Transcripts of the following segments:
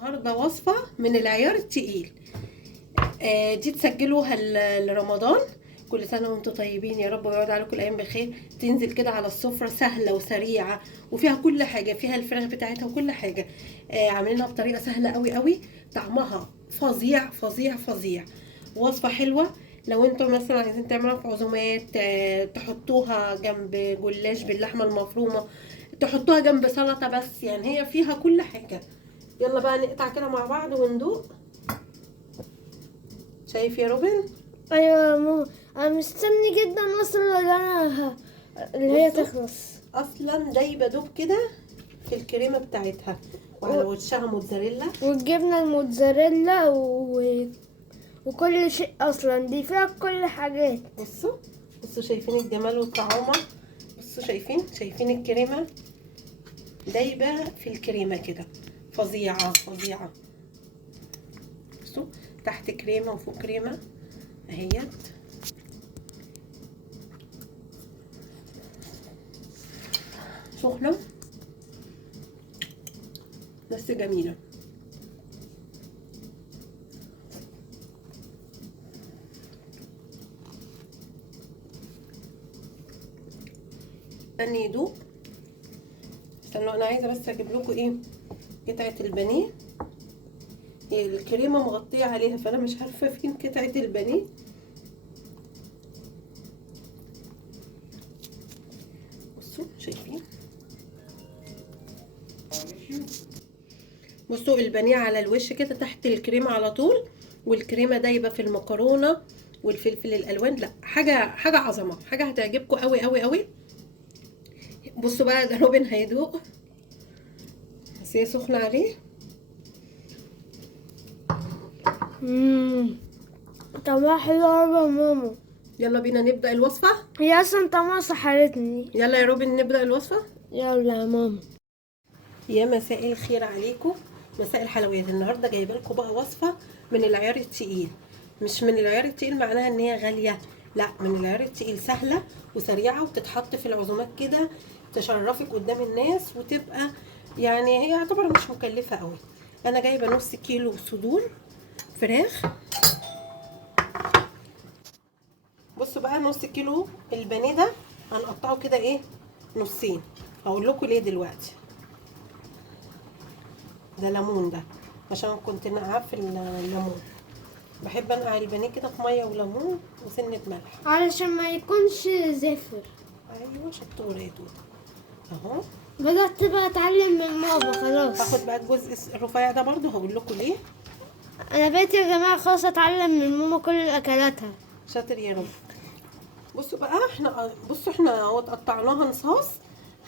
النهارده وصفة من العيار التقيل. دي تسجلوها لرمضان. كل سنة وانتم طيبين يا رب، ويقعد عليكم الأيام بخير. تنزل كده على السفرة سهلة وسريعة، وفيها كل حاجة، فيها الفراخ بتاعتها وكل حاجة. عاملينها بطريقة سهلة قوي قوي، طعمها فظيع فظيع فظيع. وصفة حلوة لو انتم مثلا عايزين تعملوها في عزومات، تحطوها جنب جلاش باللحمة المفرومة، تحطوها جنب سلطة، بس يعني هي فيها كل حاجة. يلا بقى نقطع كده مع بعض وندوق. شايف يا روبن؟ ايوه يا ماما، انا مستني جدا اصلا اللي هي بصوا، تخلص. اصلا دايبه دوب كده في الكريمه بتاعتها، وعلى وشها موتزاريلا. والجبنه الموتزاريلا وكل شيء، اصلا دي فيها كل حاجات. بصوا، بصوا شايفين الجمال والطعامه. بصوا شايفين الكريمه دايبه في الكريمه كده، فظيعه فظيعه. بصوا، تحت كريمه وفوق كريمه اهيت. سخنه بس جميله. استني يدوق. استنوا، انا عايزه بس اجيب لكم ايه قطعه البانيه. هي الكريمه مغطيه عليها، فانا مش عارفه فين قطعه البانيه. بصوا شايفين، بصوا البانيه على الوش كده تحت الكريمه على طول، والكريمه دايبه في المكرونه والفلفل الالوان. لا، حاجه عظمه، حاجه هتعجبكم قوي قوي قوي. بصوا بقى، ده روبن هيدوق، بس هي سخنه عليه. طعمها حلو أوي يا ماما. يلا بينا نبدا الوصفه. هي اصلا طعمها سحرتني. يلا يا روبن نبدا الوصفه. يلا يا ماما. يا مساء الخير عليكم، مساء الحلويات. النهارده جايبه لكم بقى وصفه من العيار التقيل. مش من العيار التقيل معناها ان هي غاليه، لا، من العيار التقيل، سهله وسريعه، وتتحط في العزومات كده، تشرفك قدام الناس، وتبقى يعني هي يعتبر مش مكلفه قوي. انا جايبه نص كيلو صدور فراخ. بصوا بقى، نص كيلو البانيه ده هنقطعه كده ايه، نصين. هقول لكم ليه دلوقتي. ده ليمون، ده عشان كنت نقعه في الليمون. بحب انقع البانيه كده في ميه وليمون وسنه ملح. علشان ما يكونش زفر. ايوه شطوره يا توته. اهو. بدأت بقى اتعلم من ماما خلاص. هاخد بقى الجزء الرفيع ده برضو، هقول لكم ليه. انا بقيت يا جماعه خلاص اتعلم من ماما كل اكلاتها. شاطر يا رب. بصوا بقى، احنا اهو قطعناها نصاص.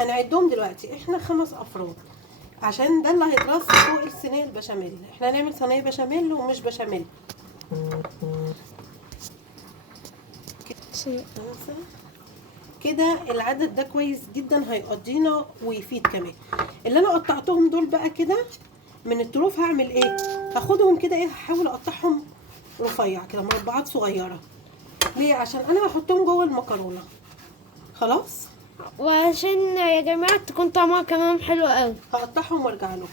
هنعدهم دلوقتي، احنا 5 افراد، عشان ده اللي هيترص فوق الصينيه البشاميل. احنا هنعمل صينيه بشاميل ومش بشاميل. خمسة. كده العدد ده كويس جدا، هيقضينا ويفيد كمان. اللي انا قطعتهم دول بقى كده من الطروف، هعمل ايه؟ هاخدهم كده ايه، هحاول اقطعهم رفيع كده، مربعات صغيره. ليه؟ عشان انا هحطهم جوه المكرونه. خلاص، وعشان يا جماعه تكون طعمها كمان حلو قوي. هقطعهم وارجع لكم.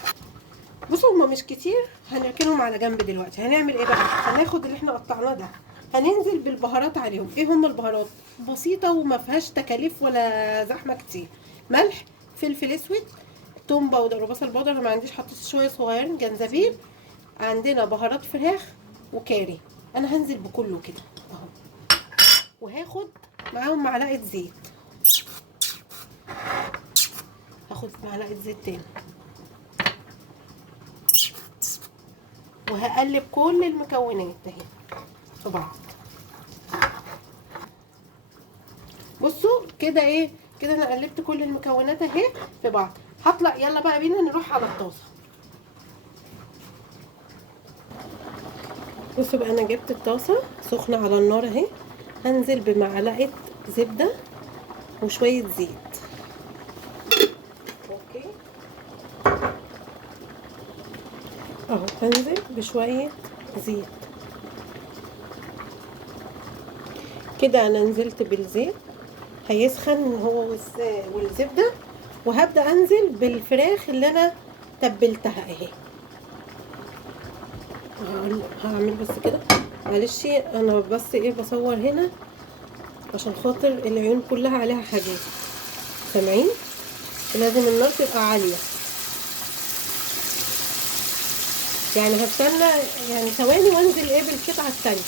بصوا هما مش كتير، هنركنهم على جنب دلوقتي. هنعمل ايه بقى؟ هناخد اللي احنا قطعناه ده، هننزل بالبهارات عليهم. ايه هما البهارات؟ بسيطه وما فيهاش تكاليف ولا زحمه كتير. ملح، فلفل اسود، توم باودر وبصل باودر. انا ما عنديش، حطيت شويه صغيرين، جنزبيل، عندنا بهارات فراخ وكاري. انا هنزل بكله كده اهو، وهاخد معاهم معلقه زيت. هاخد معلقه زيت تاني، وهقلب كل المكونات اهي في بعض. بصوا كده ايه، كده انا قلبت كل المكونات اهي في بعض. هطلع، يلا بقى بينا نروح على الطاسه. بصوا بقى، انا جبت الطاسه سخنه على النار اهي. هنزل بمعلقه زبده وشويه زيت. اوكي اهو، هنزل بشويه زيت كده. انا نزلت بالزيت، هيسخن هو والزبده، وهبدا انزل بالفراخ اللي انا تبلتها اهي. هعمل بس كده. معلش انا بس ايه بصور هنا عشان خاطر العيون كلها عليها حاجات، سامعين؟ لازم النار تبقى عاليه. يعني هستنى يعني ثواني وانزل ايه بالقطعه التانيه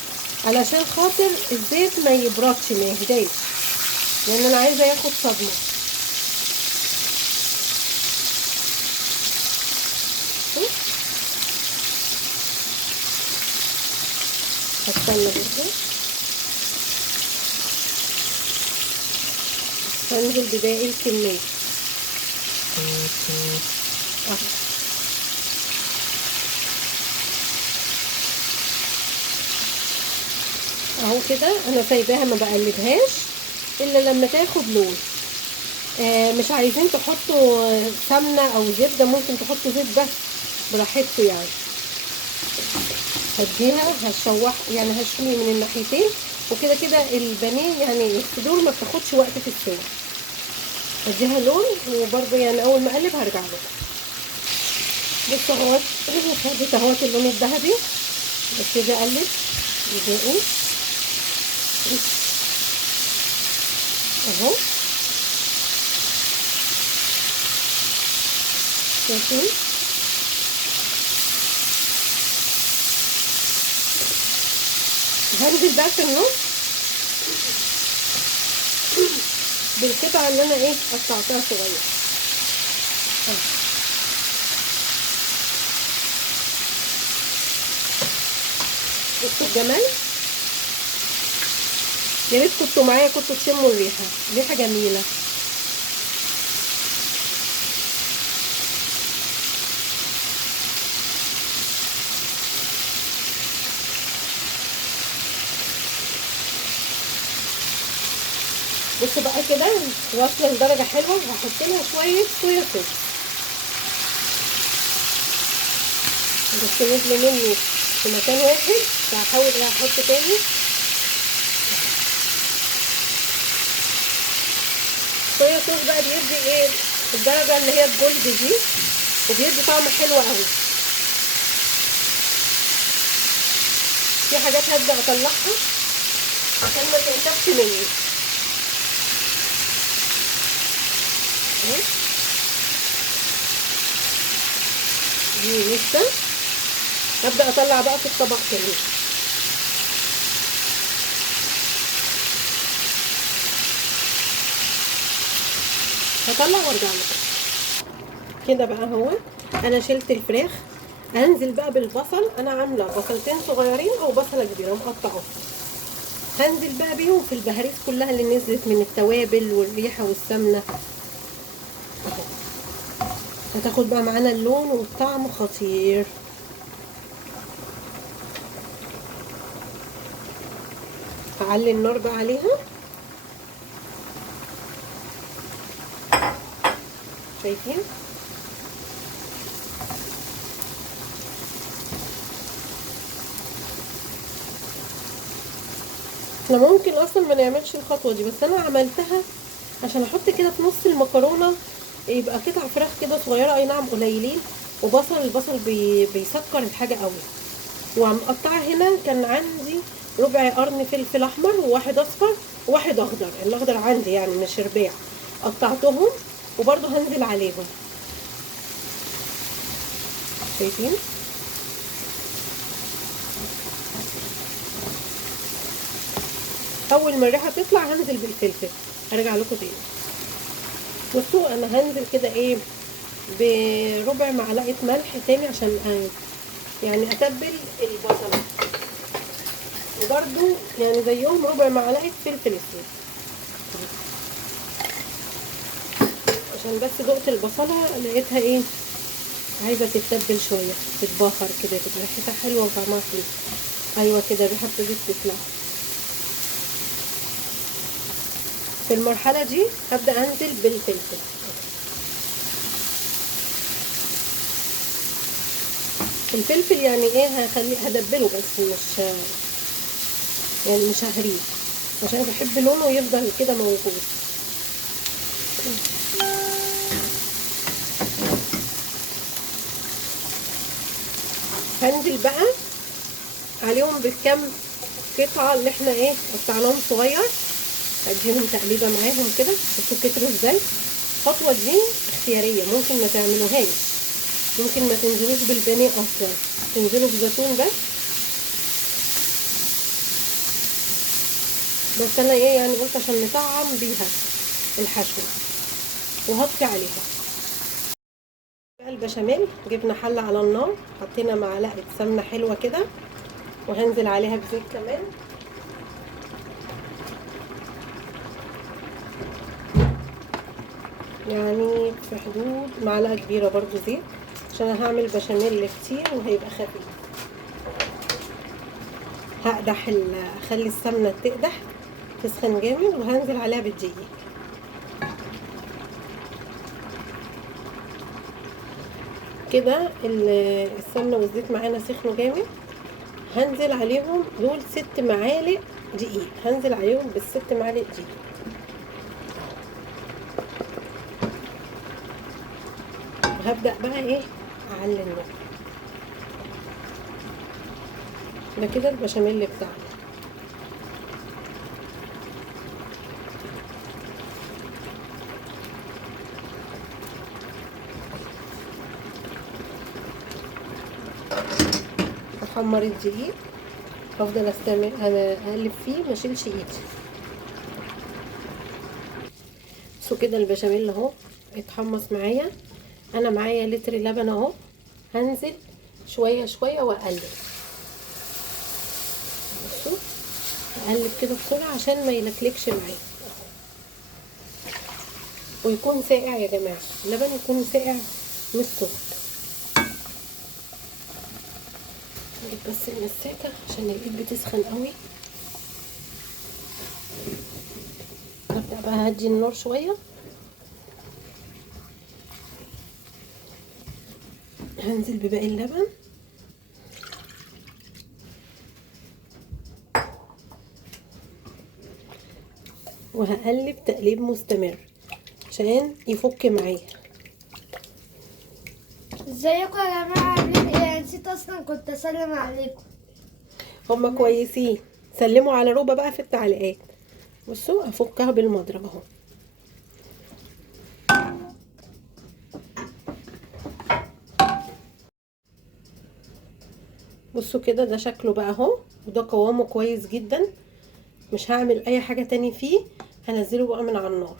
علشان خاطر الزيت ما يبردش، ما يهداش، لان انا عايزه ياخد صدمه. هستنى برضه، هنزل بباقي الكميه اهو كده. انا سايباها ما بقلبهاش الا لما تاخد لون. مش عايزين تحطوا سمنه او زبده، ممكن تحطوا زيت بس براحتكم يعني. هديها هشوح يعني هشوي من الناحيتين، وكده كده البانيه يعني الصدور ما بتاخدش وقت في السوا. هديها لون، وبرده يعني اول ما اقلب هرجع له. بصوا اهوت خدت اهوت اللون الذهبي، ببتدي اقلب الباقي اهو. شايفين؟ هنزل بقى في النص بالقطعه اللي انا ايه قطعتها صغير. بصوا الجمال، يا ريت كنتوا معايا كنتوا تشموا الريحه، ريحه جميله. بصوا بقى كده واصله لدرجه حلوه. هحط لها شويه صويا صوص، بس نزلوا مني في مكان واحد فهحاول احط تاني. صويا صوص بقى بيدي ايه الدرجه اللي هي الجولد دي، وبيدي طعم حلو قوي. في حاجات هبدا اطلعها عشان ما تنشفش مني. دي لسه هبدا اطلع بقى في الطبق تاني. هطلع وارجع لكم. كده بقى اهو انا شلت الفراخ. هنزل بقى بالبصل. انا عامله بصلتين صغيرين او بصله كبيره مقطعه. هنزل بقى بيهم في البهاريز كلها اللي نزلت من التوابل والريحه والسمنه اهو. هتاخد بقى معانا اللون والطعم خطير. هعلي النار بقى عليها. شايفين؟ احنا ممكن اصلا ما نعملش الخطوه دي، بس انا عملتها عشان احط كده في نص المكرونه يبقى قطع فراخ كده صغيره، اي نعم قليلين، وبصل. البصل بيسكر الحاجه قوي. ومقطعه هنا كان عندي ربع قرن فلفل احمر وواحد اصفر وواحد اخضر. الاخضر عندي يعني مش رباع، قطعتهم وبرده هنزل عليهم. شايفين؟ اول ما الريحه تطلع هنزل بالفلفل. هرجع لكم تاني. بصوا انا هنزل كده ايه بربع معلقه ملح تاني عشان يعني اتبل البصله، وبرده يعني زيهم ربع معلقه فلفل اسود عشان بس دقت البصله لقيتها ايه عايزه تتبل شويه، تتبخر كده، تبقى ريحتها حلوه وطعمها حلو. ايوه كده الريحه ابتدت تطلع. في المرحله دي هبدا انزل بالفلفل. الفلفل يعني ايه هدبله بس مش يعني مش ههريه، عشان بحب لونه يفضل كده موجود. هنزل بقى عليهم بالكم قطعه اللي احنا ايه قطعناهم صغير. اديهم تقليبه معاهم كده. بصوا كتروا ازاي. الخطوه دي اختياريه، ممكن ما تعملوهاش، ممكن ما تنزلوش بالبانيه اصلا، تنزلوا بزيتون بس انا ايه يعني قلت عشان نطعم بيها الحشوه. وهطفي عليها بقى البشاميل. جبنا حله على النار، حطينا معلقه سمنه حلوه كده، وهنزل عليها بزيت كمان. يعني في حدود معلقه كبيره برضو زيت، عشان انا هعمل بشاميل كتير وهيبقى خفيف. اخلي السمنه تقدح تسخن جامد، وهنزل عليها بالدقيق. كده السمنه والزيت معانا سخنوا جامد. هنزل عليهم دول 6 معالق دقيق، هنزل عليهم بال6 معالق دقيق. وهبدأ بقى ايه اعلي النار. ده كده البشاميل بتاعنا. احمر الدقيق، هفضل استمر اقلب فيه ما اشيلش ايدي. بصوا كده البشاميل اهو اتحمص معايا. انا معايا لتر لبن اهو، هنزل شويه شويه واقلب. بصوا اقلب كده بسرعه عشان ما يلكلكش معايا. ويكون ساقع يا جماعه، اللبن يكون ساقع مش سخن. نجيب بس المساكه عشان الايد بتسخن قوي. هبدأ بقى هدي النار شويه. هنزل بباقي اللبن، وهقلب تقليب مستمر عشان يفك معايا. ازيكم يا جماعة؟ نسيت اصلا كنت اسلم عليكم. هما كويسين. سلموا على روبا بقى في التعليقات. بصوا افكها بالمضرب اهو. بصوا كده ده شكله بقى اهو، وده قوامه كويس جدا. مش هعمل اي حاجه تاني فيه، هنزله بقى من على النار.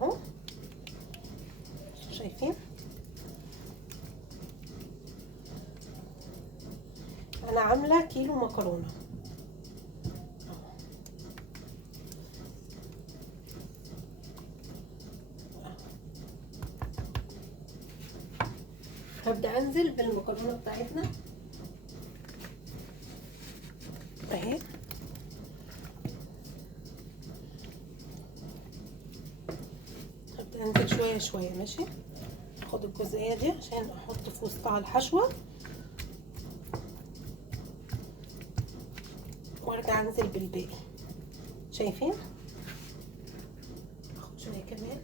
اهو شايفين انا عامله كيلو مكرونه. هبدأ انزل بالمكرونه بتاعتنا اهي. هبدأ انزل شويه شويه ماشي. اخد الجزئيه دي عشان احط في وسطها الحشوه، وارجع انزل بالباقي. شايفين؟ اخد شويه كمان.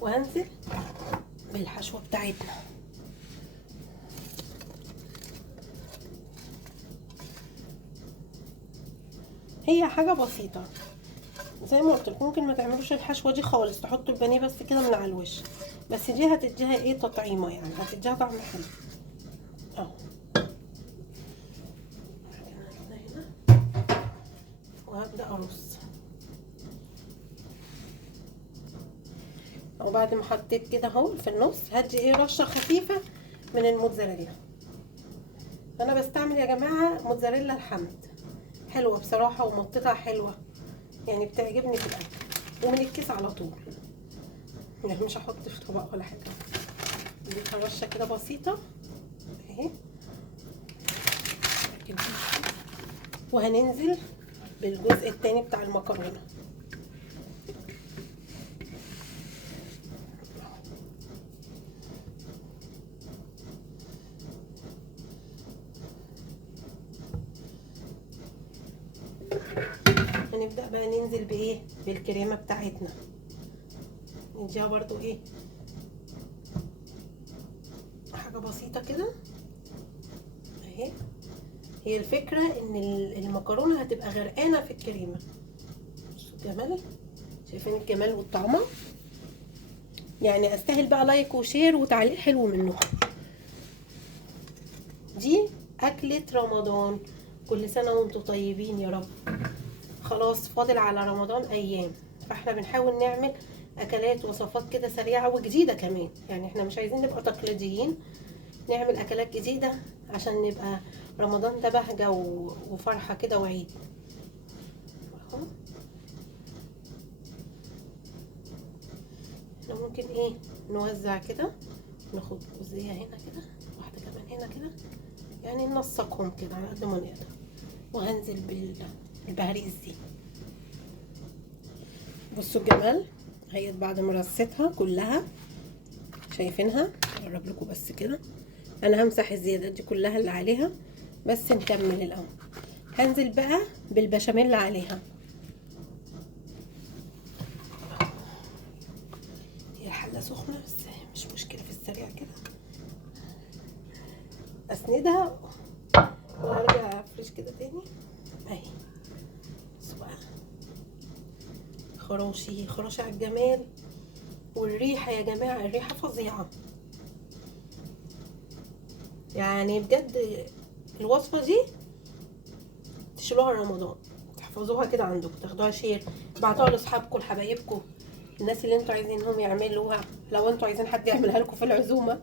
وهنزل بالحشوه بتاعتنا. هي حاجه بسيطه زي ما قلت لكم. ممكن ما تعملوش الحشوه دي خالص، تحطوا البانيه بس كده من على الوش، بس دي هتديها ايه تطعيمه، يعني هتديها طعم حلو اهو. وهبدا ارص. وبعد ما حطيت كده اهو في النص، هدي ايه رشه خفيفه من الموتزاريلا. انا بستعمل يا جماعه موتزاريلا الحمد، حلوه بصراحه ومطتها حلوه، يعني بتعجبني في الاكل. ومن الكيس على طول، يعني مش هحط في طبق ولا حاجه. اديتها رشه كده بسيطه اهي. وهننزل بالجزء التاني بتاع المكرونه. هنبدأ بقى ننزل بايه، بالكريمة بتاعتنا. نديها برضو ايه حاجة بسيطة كده اهي. هي الفكرة ان المكرونة هتبقى غرقانة في الكريمة. بصوا الجمال، شايفين الجمال والطعمة؟ يعني استاهل بقى لايك وشير وتعليق حلو منه. دي اكلة رمضان، كل سنة وانتم طيبين يا رب. خلاص فاضل على رمضان ايام، فاحنا بنحاول نعمل اكلات وصفات كده سريعة وجديدة كمان. يعني احنا مش عايزين نبقى تقليديين، نعمل اكلات جديدة عشان نبقى رمضان ده بهجة وفرحة كده وعيد. اهو احنا ممكن ايه نوزع كده، ناخد جزئية هنا كده، واحدة كمان هنا كده، يعني ننسقهم كده على قد ما نقدر. وهنزل بالبهاريز دي. بصوا الجمال، هي بعد ما رصيتها كلها شايفينها، اقرب لكم بس كده. انا همسح الزيادات دي كلها اللي عليها، بس نكمل الاول. هنزل بقى بالبشاميل اللي عليها. هي الحله سخنه بس مش مشكله، في السريع كده اسندها وارجع افرش كده تاني اهي. بصوا بقى، خراشي خراشي على الجمال والريحه يا جماعه، الريحه فظيعه يعني بجد. الوصفه دي تشيلوها رمضان، تحفظوها كده عندكم، تاخدوها شير، تبعتوها لاصحابكم لحبايبكم، الناس اللي انتوا عايزينهم يعملوها، لو انتوا عايزين حد يعملها لكم في العزومه.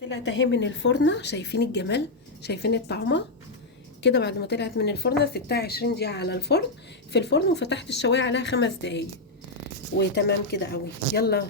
طلعت اهي من الفرنه، شايفين الجمال، شايفين الطعمه كده. بعد ما طلعت من الفرن سبتها 20 دقيقه على الفرن في الفرن، وفتحت الشوايه عليها 5 دقايق وتمام كده قوي. يلا